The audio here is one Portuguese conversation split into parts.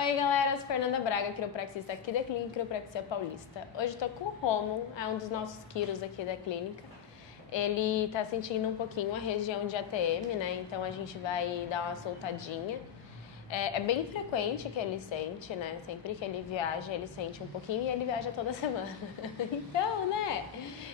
Oi galera, eu sou Fernanda Braga, quiropraxista aqui da Clínica Quiropraxia Paulista. Hoje estou com o Romulo, é um dos nossos quiros aqui da clínica. Ele tá sentindo um pouquinho a região de ATM, né? Então a gente vai dar uma soltadinha. É bem frequente que ele sente, né? Sempre que ele viaja, ele sente um pouquinho e ele viaja toda semana. Então, né?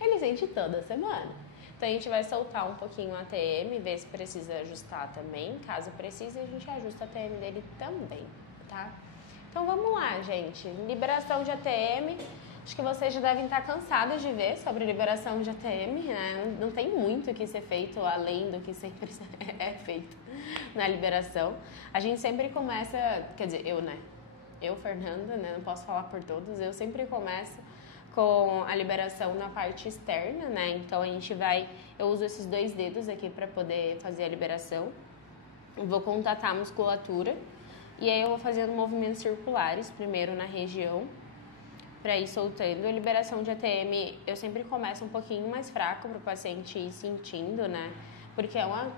Ele sente toda semana. Então a gente vai soltar um pouquinho a ATM, ver se precisa ajustar também. Caso precise, a gente ajusta a ATM dele também, tá? Então vamos lá, gente. Liberação de ATM. Acho que vocês já devem estar cansados de ver sobre liberação de ATM, né? Não tem muito o que ser feito além do que sempre é feito na liberação. A gente sempre começa, quer dizer, eu, Fernanda, né? Não posso falar por todos, eu sempre começo com a liberação na parte externa, né? Então eu uso esses 2 dedos aqui para poder fazer a liberação. Vou contatar a musculatura e aí eu vou fazendo movimentos circulares, primeiro na região, para ir soltando. A liberação de ATM eu sempre começo um pouquinho mais fraco para o paciente ir sentindo, né? Porque é uma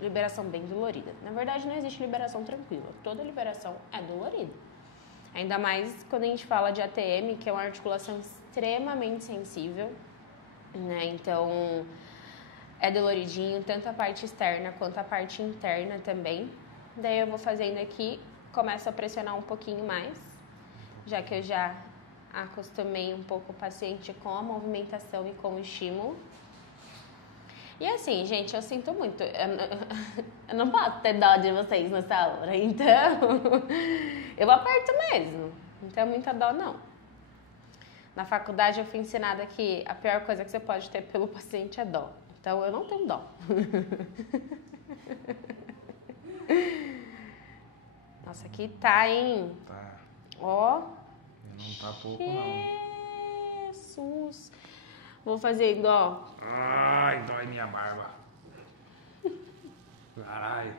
liberação bem dolorida. Na verdade, não existe liberação tranquila. Toda liberação é dolorida. Ainda mais quando a gente fala de ATM, que é uma articulação extremamente sensível, né? Então, é doloridinho, tanto a parte externa quanto a parte interna também. Daí eu vou fazendo aqui, começo a pressionar um pouquinho mais, já que eu já acostumei um pouco o paciente com a movimentação e com o estímulo. E assim, gente, eu sinto muito. Eu não posso ter dó de vocês nessa hora, então eu aperto mesmo. Não tenho muita dó, não. Na faculdade eu fui ensinada que a pior coisa que você pode ter pelo paciente é dó. Então eu não tenho dó. Nossa, aqui tá, hein? Tá. Ó. Não tá pouco, não. Jesus. Vou fazer igual. Ai, dói minha barba. Caralho.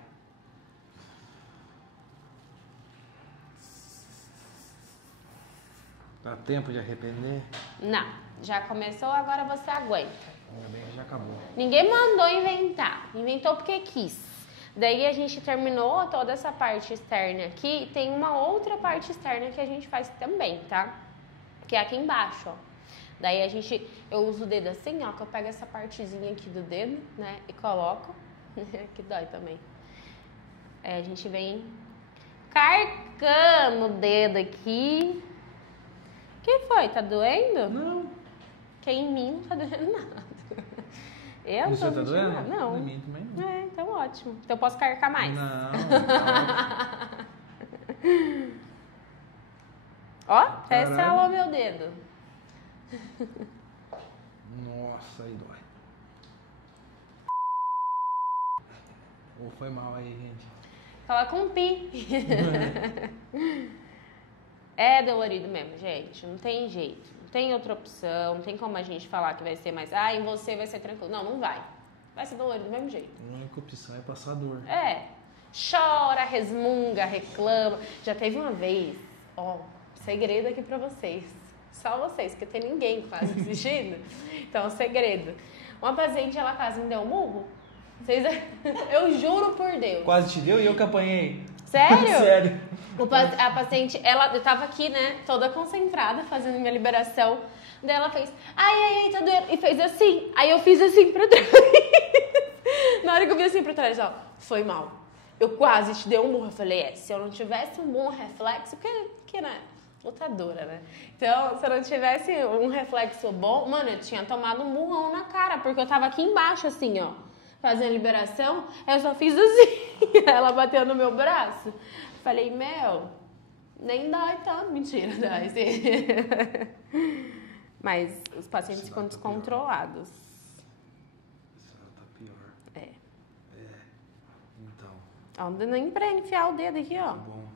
Dá tempo de arrepender? Não. Já começou, agora você aguenta. Ainda bem que já acabou. Ninguém mandou inventar. Inventou porque quis. Daí a gente terminou toda essa parte externa aqui. Tem uma outra parte externa que a gente faz também, tá? Que é aqui embaixo, ó. Daí eu uso o dedo assim, ó, que eu pego essa partezinha aqui do dedo, né, e coloco, que dói também. A gente vem carcando o dedo aqui. Que foi? Tá doendo? Não. Que em mim não tá doendo nada. Eu Você tô tá doendo? nada. Não. Em mim também não. Então ótimo. Então eu posso carcar mais. Não. Tá Ó, até estralou meu dedo. Nossa, aí dói. Ou foi mal aí, gente. Coloca um pi. É dolorido mesmo, gente. Não tem jeito. Não tem outra opção. Não tem como a gente falar que vai ser mais... Ah, em você vai ser tranquilo. Não, não vai. Vai ser dolorido do mesmo jeito. A única opção é passar dor. É. Chora, resmunga, reclama. Já teve uma vez... Ó, segredo aqui pra vocês. Só vocês, porque tem ninguém quase assistindo. Então, segredo. Uma paciente, ela quase me deu um murro. Vocês... Eu juro por Deus. Quase te deu e eu que apanhei. Sério? Sério. A paciente, eu tava aqui, né, toda concentrada, fazendo minha liberação. Daí ela fez, ai, tá doendo. E fez assim. Aí eu fiz assim pra trás. Na hora que eu vi assim pra trás, ó, foi mal. Eu quase te dei um murro. Eu falei, se eu não tivesse um bom reflexo, porque né, lutadora, né? Então, se eu não tivesse um reflexo bom, mano, eu tinha tomado um murrão na cara, porque eu tava aqui embaixo, assim, ó, fazendo liberação. Aí eu só fiz assim. Ela bateu no meu braço. Falei, nem dói tanto. Mentira, dói sim. Mas os pacientes ficam descontrolados. Essa tá pior. É. Então. Ó, não dá nem pra enfiar o dedo aqui, ó. Tá bom.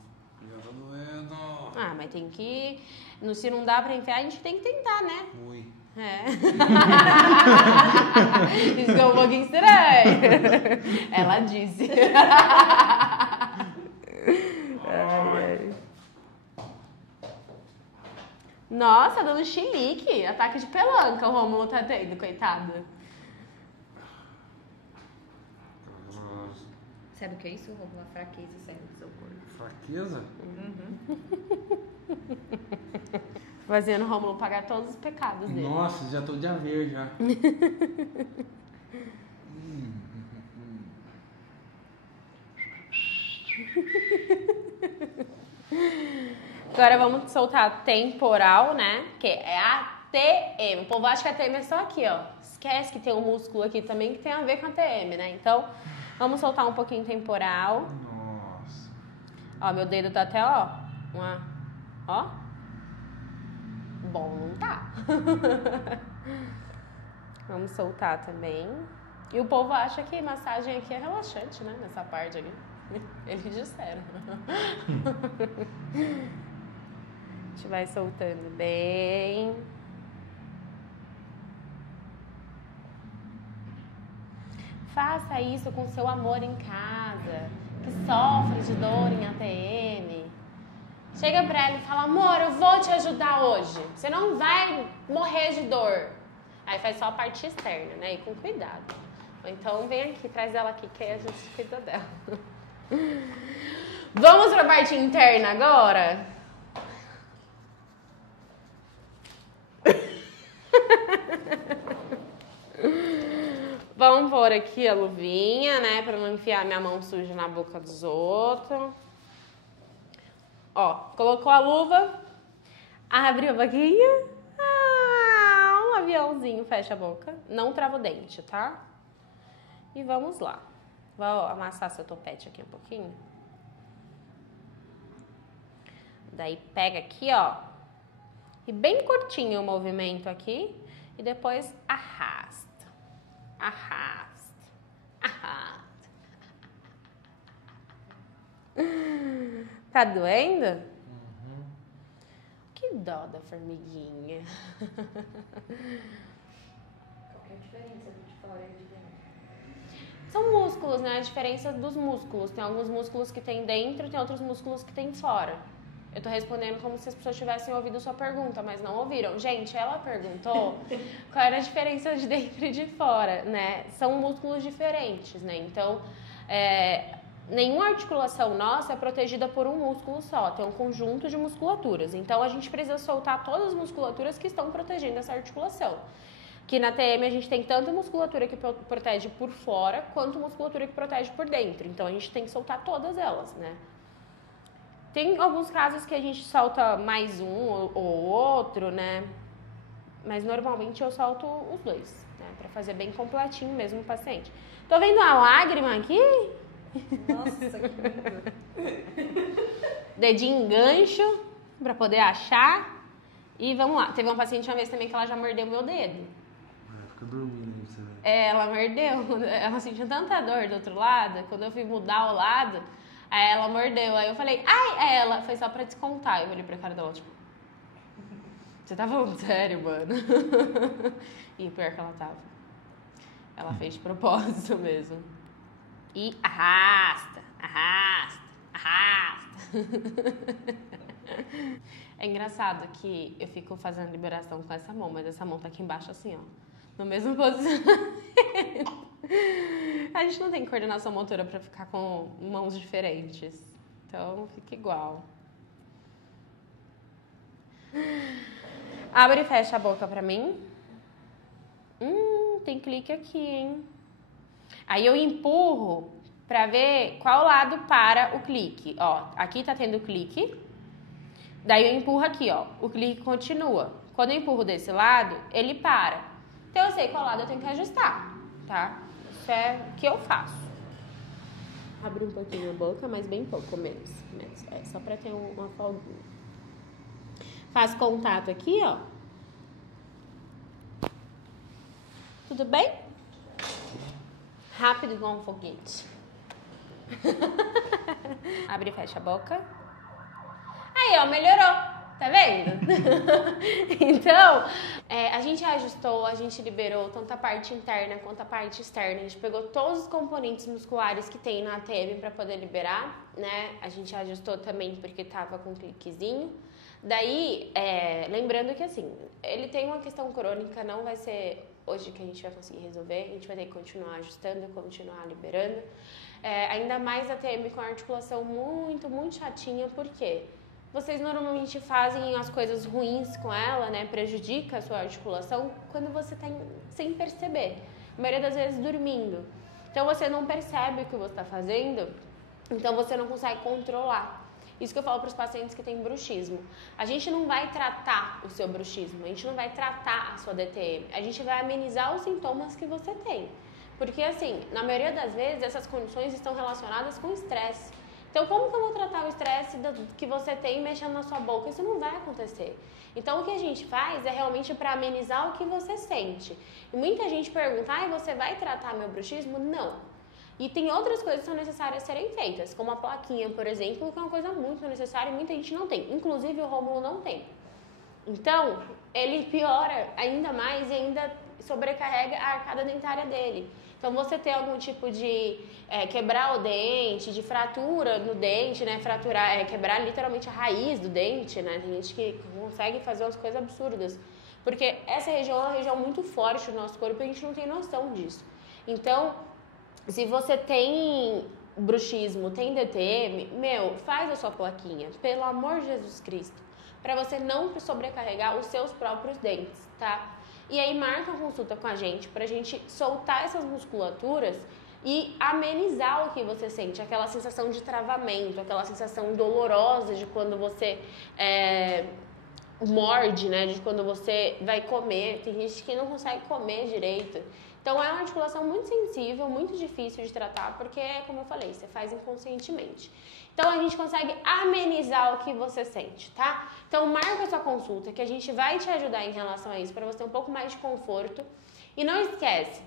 Já tá doendo. Ah, mas tem que... Se não dá pra enfiar, a gente tem que tentar, né? Ui. É. Isso é um pouquinho estranho. Ela disse. Ai. Nossa, dando chilique. Ataque de pelanca o Rômulo tá tendo, coitado. Sabe o que é isso? Uma fraqueza saindo do seu corpo. Fraqueza? Fazendo o Rômulo pagar todos os pecados dele. Nossa, já tô de haver já. Agora vamos soltar temporal, né? Que é ATM. O povo acha que a ATM é só aqui, ó. Esquece que tem um músculo aqui também que tem a ver com a ATM, né? Então, vamos soltar um pouquinho temporal. Nossa. Ó, meu dedo tá até, ó. Ó. Bom, não tá. Vamos soltar também. E o povo acha que massagem aqui é relaxante, né? Nessa parte aqui. Eles disseram. A gente vai soltando bem. Faça isso com seu amor em casa, que sofre de dor em ATM. Chega pra ela e fala, amor, eu vou te ajudar hoje. Você não vai morrer de dor. Aí faz só a parte externa, né? E com cuidado. Ou então vem aqui, traz ela aqui, que aí a gente cuida dela. Vamos pra parte interna agora? Vamos pôr aqui a luvinha, né? Pra não enfiar minha mão suja na boca dos outros. Ó, colocou a luva, abre a boquinha. Um aviãozinho, fecha a boca. Não trava o dente, tá? E vamos lá. Vou amassar seu topete aqui um pouquinho. Daí pega aqui, ó. E bem curtinho o movimento aqui. E depois arrasta. Arrasta. Arrasta. Tá doendo? Uhum. Que dó da formiguinha. Qual que é a diferença de fora e de dentro? São músculos, né? A diferença dos músculos. Tem alguns músculos que tem dentro, tem outros músculos que tem fora. Eu tô respondendo como se as pessoas tivessem ouvido sua pergunta, mas não ouviram. Gente, ela perguntou qual era a diferença de dentro e de fora, né? São músculos diferentes, né? Então, nenhuma articulação nossa é protegida por um músculo só. Tem um conjunto de musculaturas. Então, a gente precisa soltar todas as musculaturas que estão protegendo essa articulação. Que na TM a gente tem tanto musculatura que protege por fora, quanto musculatura que protege por dentro. Então, a gente tem que soltar todas elas, né? Tem alguns casos que a gente solta mais um ou outro, né? Mas normalmente eu solto os dois, né? Pra fazer bem completinho mesmo o paciente. Tô vendo uma lágrima aqui? Nossa, que lindo. Dedinho em gancho pra poder achar. E vamos lá. Teve uma paciente uma vez também que ela já mordeu meu dedo. Fica dormindo aí, você vê. Ela mordeu. Ela sentiu tanta dor do outro lado. Quando eu fui mudar o lado... Aí ela mordeu, aí eu falei, ai, aí ela, foi só pra descontar. Eu olhei pra cara dela, tipo, você tá falando sério, mano? E pior que ela tava. Ela fez de propósito mesmo. E arrasta, arrasta, arrasta. É engraçado que eu fico fazendo liberação com essa mão, mas essa mão tá aqui embaixo assim, ó. No mesmo posicionamento. A gente não tem coordenação motora pra ficar com mãos diferentes. Então, fica igual. Abre e fecha a boca pra mim. Tem clique aqui, hein? Aí eu empurro pra ver qual lado para o clique. Ó, aqui tá tendo clique. Daí eu empurro aqui, ó. O clique continua. Quando eu empurro desse lado, ele para. Então eu sei qual lado eu tenho que ajustar, tá? Isso é o que eu faço. Abre um pouquinho a boca, mas bem pouco, menos. É só pra ter uma folguinha. Faz contato aqui, ó. Tudo bem? Rápido igual um foguete. Abre e fecha a boca. Aí, ó, melhorou. Tá vendo? Então, a gente ajustou, a gente liberou tanto a parte interna quanto a parte externa. A gente pegou todos os componentes musculares que tem na ATM para poder liberar, né? A gente ajustou também porque tava com um cliquezinho. Daí, lembrando que assim, ele tem uma questão crônica, não vai ser hoje que a gente vai conseguir resolver, a gente vai ter que continuar ajustando, continuar liberando. Ainda mais a TM com a articulação muito, muito chatinha, por quê? Vocês normalmente fazem as coisas ruins com ela, né? Prejudica a sua articulação quando você tá sem perceber. A maioria das vezes dormindo. Então você não percebe o que você está fazendo, então você não consegue controlar. Isso que eu falo para os pacientes que têm bruxismo. A gente não vai tratar o seu bruxismo, a gente não vai tratar a sua DTM. A gente vai amenizar os sintomas que você tem. Porque assim, na maioria das vezes, essas condições estão relacionadas com estresse. Então, como que eu vou tratar o estresse que você tem mexendo na sua boca? Isso não vai acontecer. Então, o que a gente faz é realmente para amenizar o que você sente. E muita gente pergunta, você vai tratar meu bruxismo? Não. E tem outras coisas que são necessárias serem feitas, como a plaquinha, por exemplo, que é uma coisa muito necessária e muita gente não tem. Inclusive, o Rômulo não tem. Então, ele piora ainda mais e ainda sobrecarrega a arcada dentária dele. Então, você ter algum tipo de quebrar o dente, de fratura no dente, né? Quebrar literalmente a raiz do dente, né? Tem gente que consegue fazer umas coisas absurdas. Porque essa região é uma região muito forte do nosso corpo e a gente não tem noção disso. Então, se você tem bruxismo, tem DTM, faz a sua plaquinha, pelo amor de Jesus Cristo, para você não sobrecarregar os seus próprios dentes, tá? E aí marca uma consulta com a gente pra gente soltar essas musculaturas e amenizar o que você sente, aquela sensação de travamento, aquela sensação dolorosa de quando você morde, né? De quando você vai comer. Tem gente que não consegue comer direito. Então é uma articulação muito sensível, muito difícil de tratar, porque, como eu falei, você faz inconscientemente. Então a gente consegue amenizar o que você sente, tá? Então marca a sua consulta que a gente vai te ajudar em relação a isso, para você ter um pouco mais de conforto. E não esquece,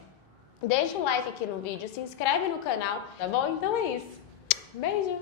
deixa um like aqui no vídeo, se inscreve no canal, tá bom? Então é isso. Beijo!